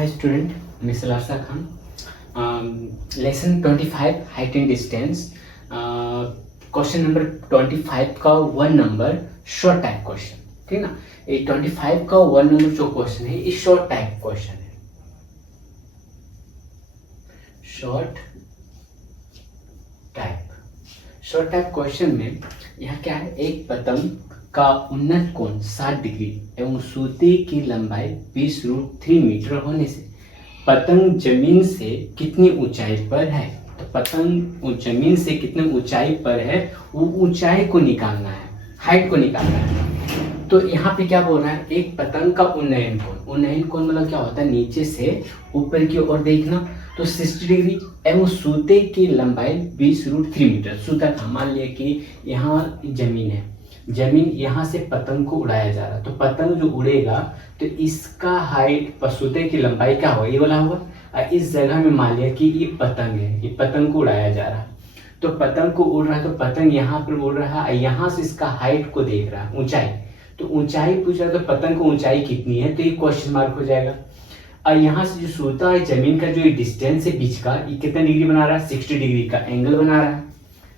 Hi student, Miss Larsa Khan. Lesson 25 height and distance. Question number 25 का 1 number short type question, ठीक ना। ये 25 का 1 नंबर जो क्वेश्चन है ये शॉर्ट टाइप क्वेश्चन है। शॉर्ट टाइप क्वेश्चन में यहाँ क्या है, एक पतंग का उन्नत कोण 60 डिग्री एवं सूते की लंबाई 20√3 मीटर होने से पतंग जमीन से कितनी ऊंचाई पर है। तो पतंग जमीन से कितनी ऊंचाई पर है वो ऊंचाई को निकालना है, हाइट को निकालना है। तो यहाँ पे क्या बोल रहा है, एक पतंग का उन्नयन कोण मतलब क्या होता है, नीचे से ऊपर की ओर देखना। तो 60 डिग्री एवं सूते की लंबाई 20√3 मीटर। सूता का मान लिया कि यहाँ जमीन है, जमीन यहाँ से पतंग को उड़ाया जा रहा है, तो पतंग जो उड़ेगा तो इसका हाइट सूते की लंबाई क्या होगा, ये वाला होगा। और इस जगह में मान लिया कि ये पतंग है, ये पतंग को उड़ाया जा रहा है, तो पतंग को उड़ रहा है, तो पतंग यहाँ पर उड़ रहा है, यहाँ से इसका हाइट को देख रहा है, ऊंचाई। तो ऊंचाई पूछ रहा है, तो पतंग को ऊंचाई कितनी है, तो ये क्वेश्चन मार्क हो जाएगा। और यहाँ से जो सूता है जमीन का जो डिस्टेंस है बीच का, ये कितना डिग्री बना रहा है, 60 डिग्री का एंगल बना रहा है,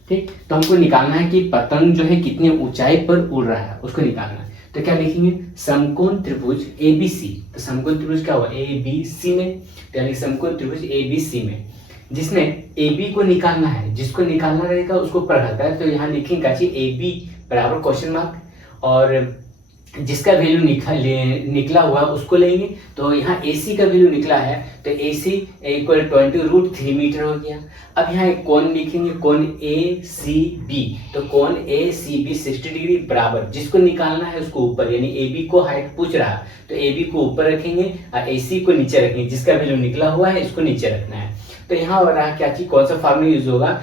ठीक। तो हमको निकालना है कि पतंग जो है कितनी ऊंचाई पर उड़ रहा है, उसको निकालना है। तो क्या लिखेंगे, समकोण त्रिभुज ABC। तो समकोण त्रिभुज क्या हुआ, ABC में, तो यानी समकोण त्रिभुज ABC में जिसमें AB को निकालना है, जिसको निकालना रहेगा उसको पढ़ाता है। तो यहाँ लिखेंगे AB बराबर क्वेश्चन मार्क, और जिसका वैल्यू निकला हुआ उसको लेंगे। तो यहाँ AC का वैल्यू निकला है, तो AC इक्वल 20√3 मीटर हो गया। अब यहाँ एक कोण लिखेंगे, कोण ACB। तो कोण ACB 60 डिग्री बराबर, जिसको निकालना है उसको ऊपर, यानी AB को हाइट पूछ रहा है तो AB को ऊपर रखेंगे और AC को नीचे रखेंगे, जिसका वैल्यू निकला हुआ है इसको नीचे रखना है। तो यहाँ हो रहा है क्या चीज, कौन सा फॉर्मूला यूज होगा,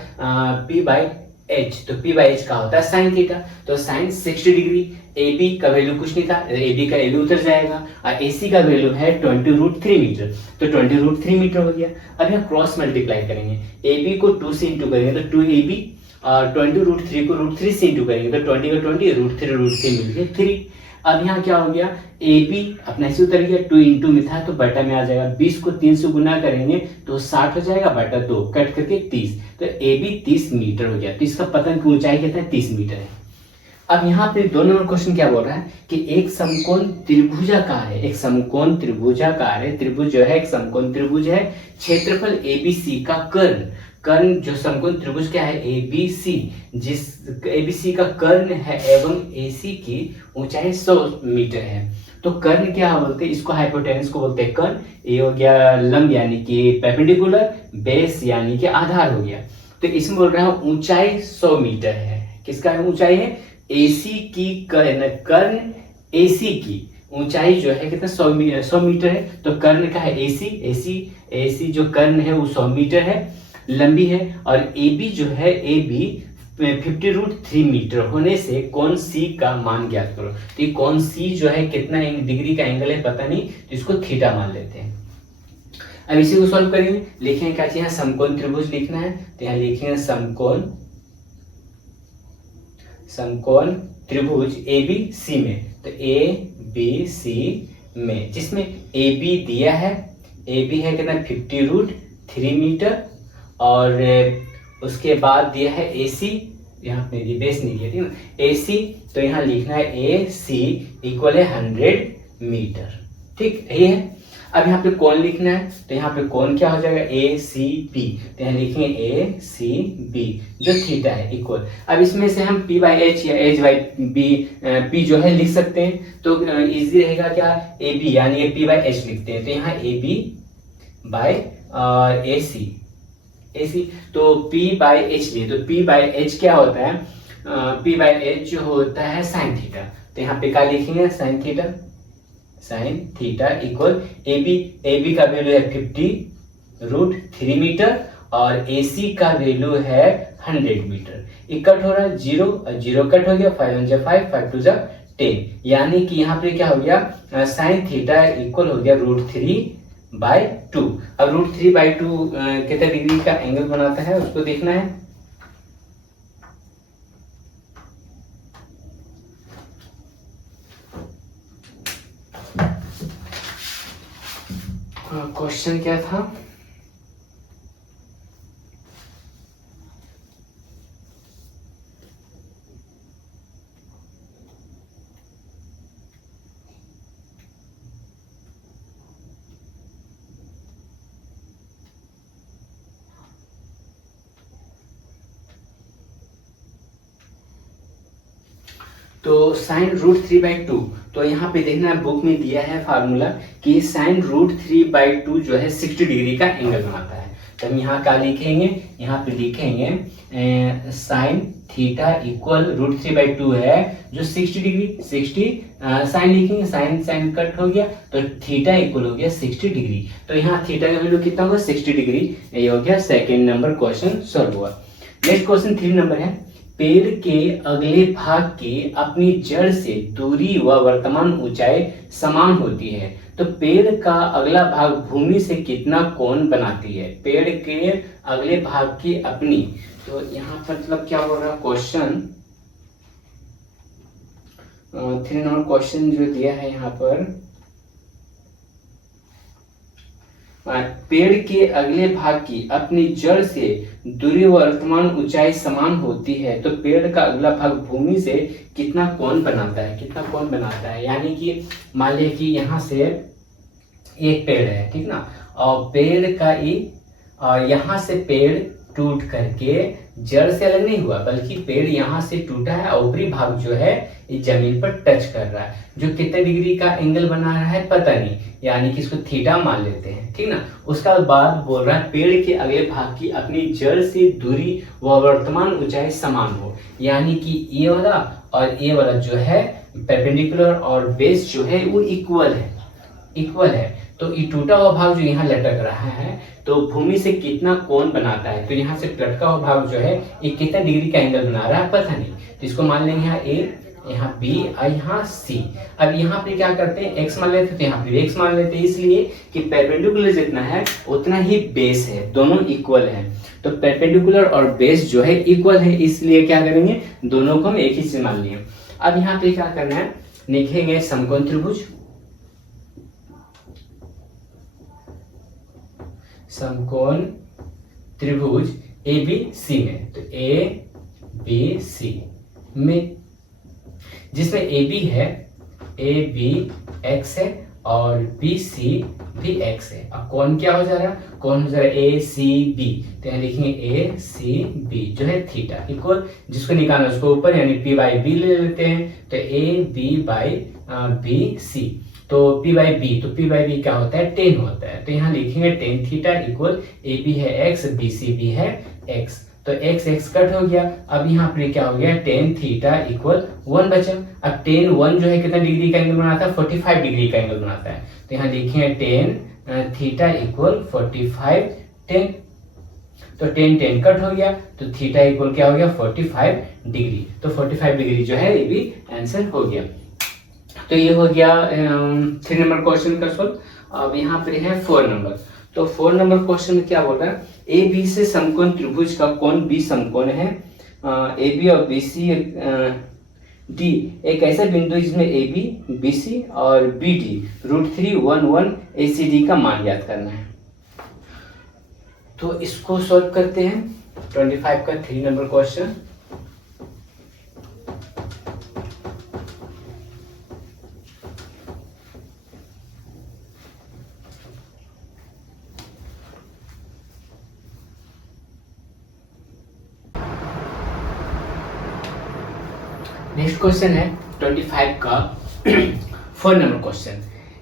P/H। तो P/H का होता है साइन थीटा। तो साइन 60 डिग्री, AB का वैल्यू कुछ नहीं था, AB का वैल्यू उतर जाएगा, और AC का वैल्यू है 20√3 मीटर। तो 20√3 मीटर हो गया। अब यहाँ क्रॉस मल्टीप्लाई करेंगे, AB को 2 से इंटू करेंगे तो 2AB, और 20√3 को √3 से इंटू करेंगे तो 20 का 20, √3 मिल गया 3। अब यहाँ क्या हो गया, AB अपना ऐसे उतर गया, 2 इंटू में था तो बटा में आ जाएगा, 20 को 3 से गुना करेंगे तो 60 हो जाएगा, बटा 2 कट करके 30। तो AB 30 मीटर हो गया। तो इसका पतंग की ऊंचाई कितना है, 30 मीटर है। अब यहाँ पे 2 नंबर क्वेश्चन क्या बोल रहा है कि एक समकोण त्रिभुजाकार है, एक समकोण त्रिभुजाकार है, त्रिभुज जो है एक समकोण त्रिभुज है, क्षेत्रफल ABC का कर्ण जो समकोण त्रिभुज क्या है ABC, जिस ABC का कर्ण है एवं AC की ऊंचाई 100 मीटर है। तो कर्ण क्या बोलते हैं, इसको हाइपोटेनस को बोलते हैं कर्ण। ये हो गया लंब यानी कि परपेंडिकुलर, बेस यानी कि आधार हो गया। तो इसमें बोल रहा हूँ ऊंचाई 100 मीटर है। किसका ऊंचाई है, AC की कर्ण AC की ऊंचाई जो है कितना 100 मीटर है। तो कर्ण का है AC जो कर्ण है वो 100 मीटर है, लंबी है। और AB जो है AB 50√3 मीटर होने से कोण C का मान ज्ञात करो। तो ये कोण C जो है कितना डिग्री का एंगल है पता नहीं, तो इसको थीटा मान लेते हैं। अब इसी को सॉल्व करेंगे, लिखेंगे क्या चाहिए, समकोण त्रिभुज लिखना है। तो यहाँ लिखेंगे समकोण त्रिभुज ABC में। तो ABC में जिसमें AB दिया है, AB है कितना 50√3 मीटर, और उसके बाद दिया है AC, यहाँ पे बेस नहीं दिया, ठीक ना, AC। तो यहाँ लिखना है AC इक्वल है 100 मीटर, ठीक यही है। अब यहाँ पे कोण लिखना है, तो यहाँ पे कोण क्या हो जाएगा ACB। तो यहाँ लिखेंगे ACB जो थीटा है इक्वल। अब इसमें से हम P/H या H/B P जो है लिख सकते हैं, तो इजी रहेगा क्या, AB यानी P/H लिखते हैं। तो यहाँ AB/AC तो P/H लिए, तो P/H क्या होता है, P/H जो होता है साइन थीटा। तो यहाँ पे क्या लिखेंगे, साइन थीटा इक्वल AB का वैल्यू है 50√3 मीटर और AC का वैल्यू है 100 मीटर। ये कट हो रहा है 0 और 0 कट हो गया, 5 1 5 5 2 10, यानी कि यहाँ पे क्या हो गया, साइन थीटा इक्वल हो गया √3/2। अब √3/2 कितने डिग्री का एंगल बनाता है उसको देखना है। क्वेश्चन क्या था? तो साइन रूट 3/2, तो यहाँ पे देखना बुक में दिया है फार्मूला कि साइन रूट 3/2 जो है 60 डिग्री का एंगल बनाता है। तो हम यहाँ क्या लिखेंगे, यहाँ पे लिखेंगे साइन थीटा इक्वल रूट 3/2 है जो 60 डिग्री, 60 साइन लिखेंगे, साइन साइन कट हो गया तो थीटा इक्वल हो गया 60 डिग्री। तो यहाँ थीटा का वैल्यू कितना होगा, 60 डिग्री। ये हो गया सेकेंड नंबर क्वेश्चन सॉल्व हुआ। नेक्स्ट क्वेश्चन 3 नंबर है, पेड़ के अगले भाग की अपनी जड़ से दूरी व वर्तमान ऊंचाई समान होती है, तो पेड़ का अगला भाग भूमि से कितना कोण बनाती है? पेड़ के अगले भाग की अपनी, तो यहाँ पर मतलब क्या बोल रहा है क्वेश्चन, 3 नंबर क्वेश्चन जो दिया है यहाँ पर, पेड़ के अगले भाग की अपनी जड़ से दूरी व वर्तमान ऊंचाई समान होती है, तो पेड़ का अगला भाग भूमि से कितना कोण बनाता है? कितना कोण बनाता है, यानी कि मान लिया कि यहाँ से एक पेड़ है, ठीक ना, और पेड़ का यहाँ से पेड़ टूट करके जड़ से अलग नहीं हुआ, बल्कि पेड़ यहाँ से टूटा है और ऊपरी भाग जो है इस जमीन पर टच कर रहा है, जो कितने डिग्री का एंगल बना रहा है पता नहीं, यानी कि इसको थीटा मान लेते हैं, ठीक ना। उसका बाद बोल रहा है पेड़ के अगले भाग की अपनी जड़ से दूरी व वर्तमान ऊंचाई समान हो, यानी कि ये वाला और ये वाला जो है परपेंडिकुलर और बेस जो है वो इक्वल है। तो ये टूटा हुआ भाग जो यहाँ लटक रहा है तो भूमि से कितना कोण बनाता है, तो यहाँ से लटका हुआ भाग जो है ये कितना डिग्री का एंगल बना रहा है पता नहीं, तो इसको मान लेंगे यहाँ ए, यहाँ बी और यहाँ सी। अब यहाँ पे क्या करते हैं, एक्स मान लेते हैं, तो यहाँ पे एक्स मान लेते हैं, इसलिए कि परपेंडिकुलर जितना है उतना ही बेस है, दोनों इक्वल है। तो परपेंडिकुलर और बेस जो है इक्वल है, इसलिए क्या करेंगे, दोनों को हम एक ही चीज मान लिए। अब यहाँ पे क्या करना है, लिखेंगे समकोण त्रिभुज, समकोण त्रिभुज ए बी सी में, तो ए बी सी में जिसमें ए बी है, ए बी एक्स है और बी सी भी एक्स है। अब कोण क्या हो जा रहा है, कोण हो जा रहा है ए सी बी, तो यहाँ लिखेंगे ए सी बी जो है थीटा इक्वल, जिसको निकालना उसको ऊपर यानी पी बाई बी ले लेते हैं, तो A B by B C, तो P बाई बी, तो P बाई बी क्या होता है, 10 होता है, तो यहाँ लिखेंगे tan theta equal A B है x, बी सी भी है x, तो x x कट हो गया। अब यहाँ पे क्या हो गया, टेन थीटा इक्वल 1 बचा। अब टेन 1 जो है कितना डिग्री का एंगल बनाता है, 45 डिग्री का एंगल बनाता है, तो यहाँ लिखेंगे टेन थीटा इक्वल 45 10, तो टेन टेन कट हो गया, तो थीटा इक्वल क्या हो गया 45 डिग्री, तो 45 डिग्री जो है ये भी आंसर हो गया। तो ये हो गया 3 नंबर क्वेश्चन का सोल्व। अब यहाँ पे है 4 नंबर, तो 4 नंबर क्वेश्चन में क्या बोल रहा है, ए बी से समकोण त्रिभुज का कोण बी समकोण है, ए बी और बी सी डी एक ऐसा बिंदु है जिसमें ए बी बी सी और बी डी √3 1 1 ए सी डी का मान ज्ञात करना है। तो इसको सॉल्व करते हैं, 25 का 3 नंबर क्वेश्चन। नेक्स्ट क्वेश्चन है 25 का 4 नंबर क्वेश्चन।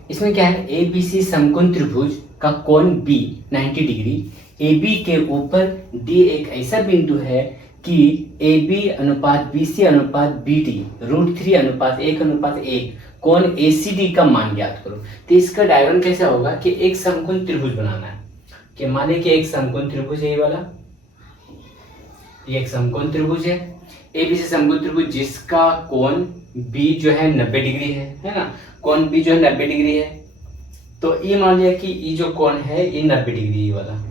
इसमें क्या है, ए बी सी समकोण त्रिभुज का कोण बी 90 डिग्री, ए बी के ऊपर डी एक ऐसा बिंदु है कि ए बी अनुपात बी सी अनुपात बी डी √3 अनुपात 1 अनुपात 1 कोण ए सी डी का मान ज्ञात करो। तो इसका डायग्राम कैसे होगा कि एक समकोण त्रिभुज बनाना है, कि माने कि एक समकोण त्रिभुज है, ये वाला ये एक समकोण त्रिभुज है, ए बी सी समकोण त्रिभुज जिसका कोण बी जो है 90 डिग्री है ना, कोण बी जो है 90 डिग्री है। तो ये मान लिया कि ये जो कोण है ये 90 डिग्री, ये वाला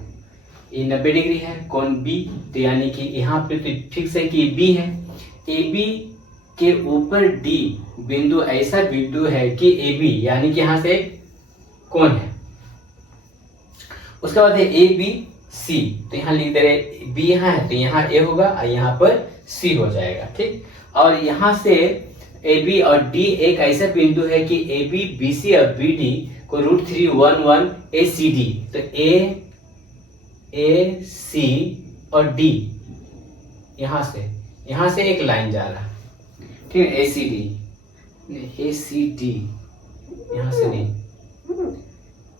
ये 90 डिग्री है कोण बी, तो यानी कि यहाँ पे तो फिक्स है कि बी है। ए बी के ऊपर डी बिंदु ऐसा बिंदु है कि ए बी यानी कि यहाँ से कोण है, उसके बाद है ए बी सी, तो यहाँ लिख दे रहे बी यहाँ है तो यहाँ ए होगा और यहाँ पर सी हो जाएगा, ठीक। और यहाँ से ए बी और डी एक ऐसा बिंदु है कि ए बी बी सी और बी डी को √3 1 1 ए सी डी, तो ए सी और डी यहाँ से एक लाइन जा रहा है, ठीक है, ए सी डी यहाँ से नहीं,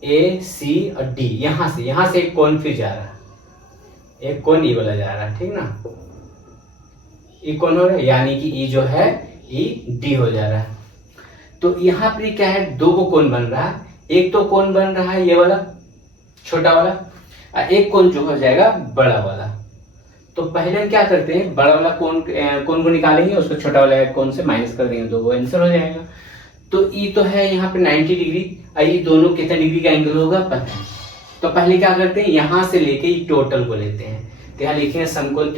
ए सी और डी यहाँ से एक कोण फिर जा रहा है, एक कोण ई वाला जा रहा है, ठीक ना, ई कोण हो रहा है, यानी कि ई जो है ई डी हो जा रहा है। तो यहाँ पर क्या है, दो को कोण बन रहा है, एक तो कोण बन रहा है ये वाला छोटा वाला और एक कोण जो हो जाएगा बड़ा वाला। तो पहले हम क्या करते हैं, बड़ा वाला कोण को निकालेंगे, उसको छोटा वाला कोण से माइनस कर देंगे तो वो आंसर हो जाएगा। तो ई तो है यहाँ पे 90 डिग्री और ये दोनों कितने डिग्री का एंगल होगा पता है। तो पहले क्या करते हैं, यहाँ से लेके ये टोटल को लेते हैं, तो यहाँ लिखेंगे समकोण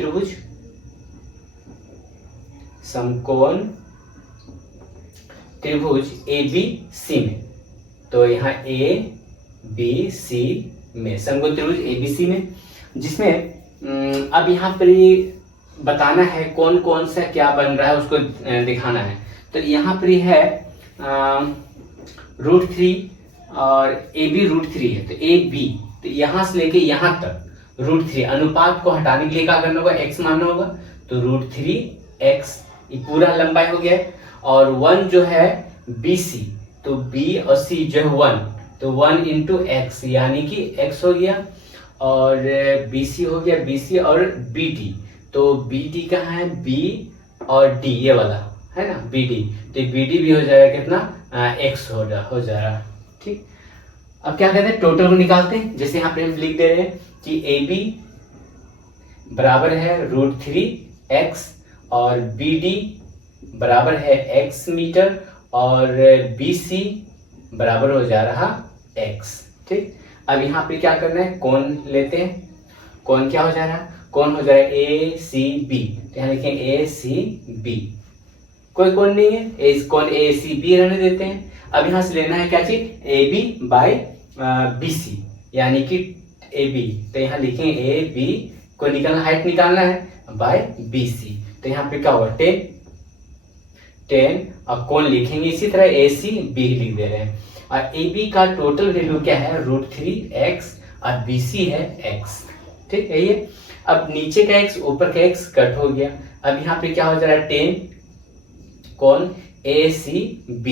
त्रिभुज ए बी सी में, तो यहाँ ए बी सी में समकोण त्रिभुज ए बी सी में, जिसमें अब यहाँ पर बताना है कौन कौन सा क्या बन रहा है उसको दिखाना है। तो यहाँ पर है √3 और ए बी √3 है, तो ए बी तो यहाँ से लेके यहाँ तक √3, अनुपात को हटाने के लिए क्या करना होगा, x मानना होगा, तो √3x ये पूरा लंबाई हो गया है। और 1 जो है BC, तो B और C जो है 1, तो 1 × x यानी कि x हो गया, और BC हो गया BC और BD, तो BD कहाँ है, B और D ये वाला है ना BD, तो BD भी हो जाएगा कितना x हो जा रहा, ठीक। अब क्या कहते हैं, टोटल को निकालते हैं। जैसे यहाँ पे हम लिख दे रहे हैं कि AB बराबर है √3x और BD बराबर है x मीटर और BC बराबर हो जा रहा x, ठीक। अब यहाँ पे क्या करना है, कोण लेते हैं, कोण क्या हो जा रहा है, कोण हो जाएगा ACB, तो यहाँ लिखेंगे ACB, कोई कोण नहीं है, कोण ACB रहने देते हैं। अब यहाँ से लेना है क्या चीज, AB बाय BC यानी कि AB, तो यहाँ लिखेंगे AB को निकालना, हाइट निकालना है बाय BC, तो यहाँ पे क्या होगा 10 और कोण लिखेंगे इसी तरह ACB लिख दे रहे हैं। और AB का टोटल वैल्यू क्या है, √3x और BC है x, ठीक है ये। अब नीचे का x ऊपर का x कट हो गया। अब यहाँ पे क्या हो जा रहा है 10 कोण ACB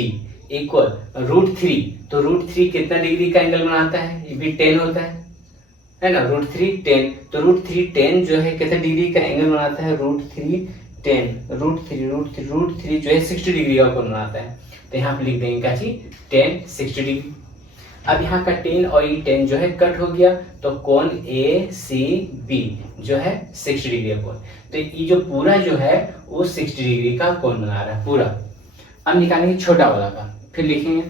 इक्वल √3, तो √3 कितना डिग्री का एंगल बनाता है, ये भी 10 होता है ना, √3 10, तो √3 10 जो है कितने डिग्री का एंगल बनाता है, √3 10 √3 जो है 60 डिग्री का कोण बनाता है, तो यहाँ पे लिख देंगे क्या चीज 10 60 डिग्री। अब यहाँ का 10 और ये 10 जो है कट हो गया, तो कोण ACB जो है 60 डिग्री का कोण, तो ये जो पूरा जो है वो 60 डिग्री का कोण बना रहा है पूरा। अब निकालेंगे छोटा वाला का, फिर लिखेंगे,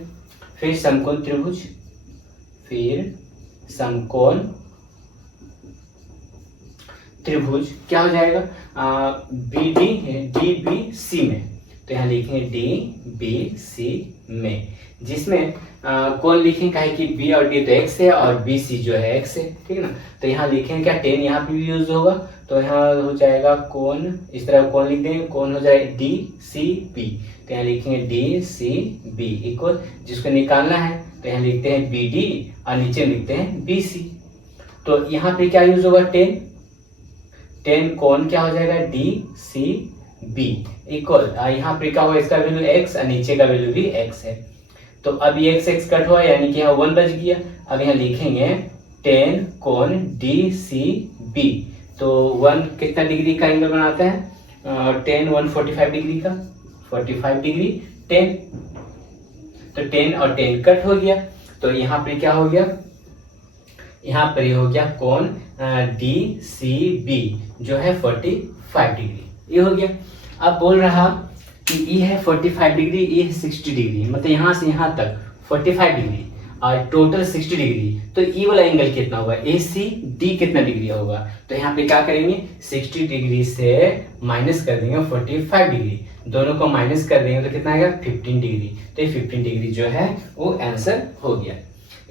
फिर समकोण त्रिभुज, फिर समकोण त्रिभुज क्या हो जाएगा DBC में, तो यहाँ लिखेंगे DBC में, जिसमें कोण लिखेंगे क्या है कि B और D तो x है और BC जो है x है, ठीक है ना। तो यहाँ लिखेंगे क्या 10 यहाँ पे भी यूज होगा, तो यहाँ हो जाएगा कोण, इस तरह कोण लिख देंगे, कोण हो जाएगा DCB, तो यहाँ लिखेंगे DCB इक्वल, जिसको निकालना है तो यहाँ लिखते हैं BD और नीचे लिखते हैं BC। तो यहाँ पे क्या यूज होगा 10 कोण क्या हो जाएगा DCB इक्वल, यहाँ पे क्या होगा, इसका वैल्यू x और नीचे का वैल्यू भी x है, तो अब ये x कट हुआ यानी कि यहाँ 1 बच गया। अब यहाँ लिखेंगे 10 कोण DCB, तो 1 कितना डिग्री का एंगल बनाता है 10 1 45 डिग्री का, 45 डिग्री 10, तो 10 और 10 कट हो गया, तो यहाँ पे क्या हो गया, यहाँ पर ये हो गया कोण DCB जो है 45 डिग्री, ये हो गया। अब बोल रहा कि ये है 45 डिग्री, ये है 60 डिग्री, मतलब यहाँ से यहाँ तक 45 डिग्री और टोटल 60 डिग्री, तो ये वाला एंगल कितना होगा, ACD कितना डिग्री होगा, तो यहाँ पे क्या करेंगे 60 डिग्री से माइनस कर देंगे 45 डिग्री, दोनों को माइनस कर देंगे तो कितना आएगा 15 डिग्री, तो ये 15 डिग्री जो है वो आंसर हो गया,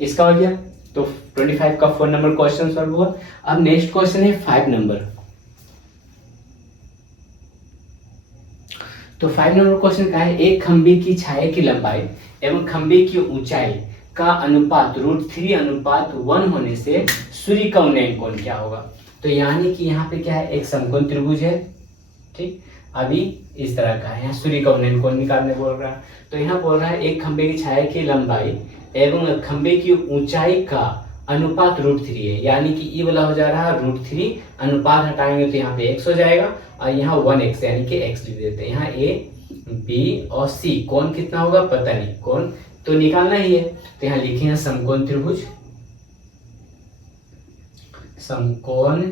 इसका हो गया। तो 25 का 4 नंबर क्वेश्चन सॉल्व हुआ। अब नेक्स्ट क्वेश्चन है 5 नंबर। तो 5 नंबर क्वेश्चन का है, एक खंभे की छाया की लंबाई एवं खंभे की ऊंचाई का अनुपात √3:1 होने से सूर्य का उन्नयन कोण क्या होगा। तो यानी कि यहाँ पे क्या है, एक समकोण त्रिभुज है, ठीक, अभी इस तरह का है, यहाँ सूर्य का उन्नयन कोण निकालने बोल रहा है। तो यहाँ बोल रहा है एक खंभे की छाया की लंबाई एवं खंभे की ऊंचाई का अनुपात √3 है, यानी कि ये वाला हो जा रहा है √3, अनुपात हटाएंगे तो यहाँ पे x हो जाएगा और यहाँ 1x यानी कि x लिख देते हैं। यहाँ a b और c कोण कितना होगा पता नहीं, कोण तो निकालना ही है। तो यहाँ लिखेंगे समकोण त्रिभुज, समकोण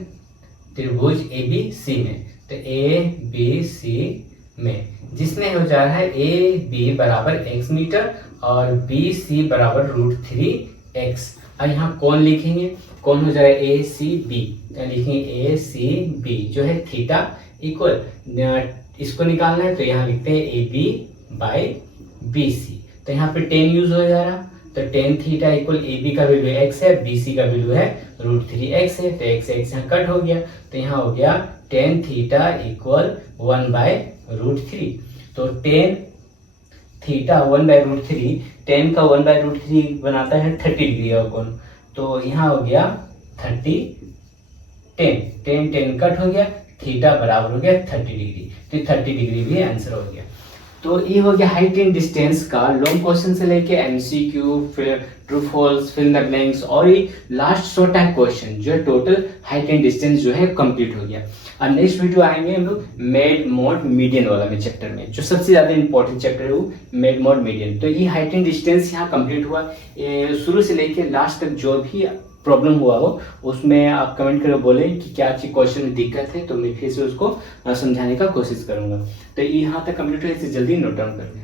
त्रिभुज ABC में, तो ABC में जिसमें हो जा रहा है AB बराबर x मीटर और BC बराबर √3x। अब यहाँ कोण लिखेंगे, कोण हो जाएगा ACB, लिखेंगे ACB जो है थीटा इक्वल, इसको निकालना है तो यहाँ लिखते हैं AB/BC। तो यहाँ पे 10 यूज हो जा रहा, तो tan थीटा इक्वल AB का वैल्यू x है, BC का वैल्यू है √3x है, तो x यहाँ कट हो गया, तो यहाँ हो गया tan थीटा इक्वल 1/√3। तो tan थीटा 1/√3, tan का 1/√3 बनाता है 30 डिग्री का कोण, तो यहाँ हो गया 30 tan कट हो गया, थीटा बराबर हो गया 30 डिग्री, तो 30 डिग्री भी आंसर हो गया। तो ये हो गया हाइट एंड डिस्टेंस का लॉन्ग क्वेश्चन से लेके एमसीक्यू, फिर true false, fill the blanks और ये लास्ट शॉर्ट टाइप क्वेश्चन जो है टोटल हाइट एंड डिस्टेंस जो है कंप्लीट हो गया। अब नेक्स्ट वीडियो आएंगे हम लोग मेड मोड मीडियन वाला में चैप्टर में, जो सबसे ज्यादा इंपॉर्टेंट चैप्टर है वो मेड मोड मीडियन। तो ये हाइट एंड डिस्टेंस यहाँ कंप्लीट हुआ, शुरू से लेके लास्ट तक जो भी प्रॉब्लम हुआ हो उसमें आप कमेंट करके बोलें कि क्या चीज क्वेश्चन में दिक्कत है, तो मैं फिर से उसको समझाने का कोशिश करूंगा। तो यहाँ तक कंप्लीट हो, इसे जल्दी नोट डाउन कर लें।